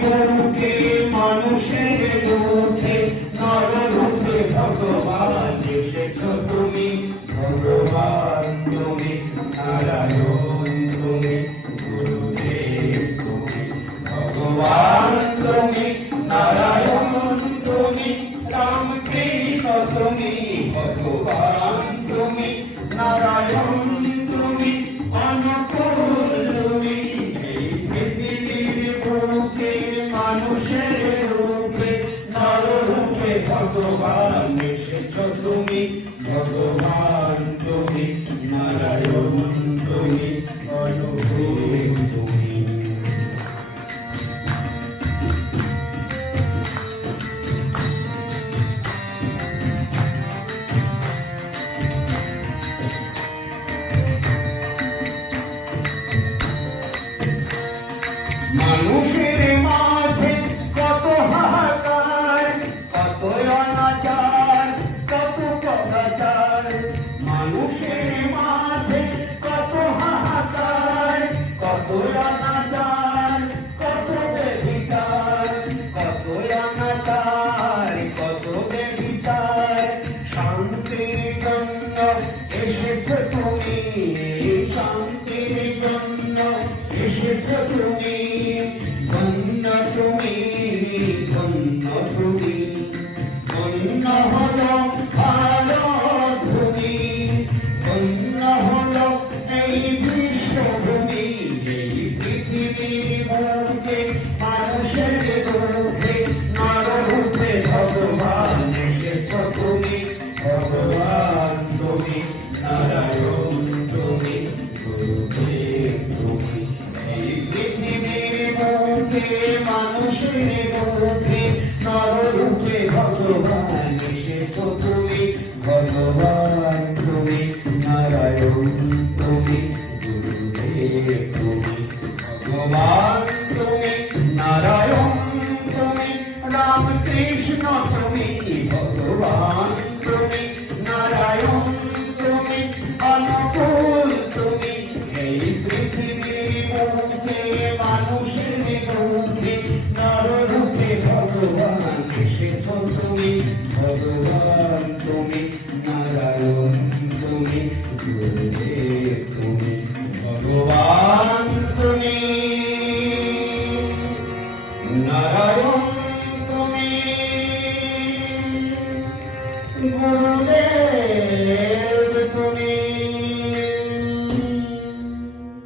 বুকে মানুষের রূপে নররূপে ভগবান এসেছো তুমি। ভগবান তুমি, নারায়ণ তুমি, গুরুদেব তুমি। ভগবান তুমি, নারায়ণ তুমি, রামকৃষ্ণ তুমি। ভগবান তুমি, নারায়ণ তুমি, অনুকূল তুমি। এই পৃথিবীর বুকে মানুষের রূপে নররূপে ভগবান এসেছো তুমি। ভগবান তুমি, নারায়ণ তুমি, অনুকূল তুমি। মানুষের মাঝে কত হাহাকার, কত অনাচার, কত কদাচার। মানুষের মাঝে কত হাহাকার, কত অনাচার, কত ব্যভিচার, কত অনাচার, কত ব্যভিচার। শান্তির জন্য এসেছো তুমি, শান্তির জন্য এসেছো তুমি। ধন্য তুমি, ধন্য তুমি, ধন্য হলো ভারত ভূমি, ধন্য হলো এই বিশ্বভূমি। এই পৃথিবীর বুকে মানুষের রূপে নররূপে ভগবান এসেছো তুমি। ভগবান তুমি, নারায়ণ তুমি, গুরুদেব তুমি। এই পৃথিবীর বুকে মানুষের রূপে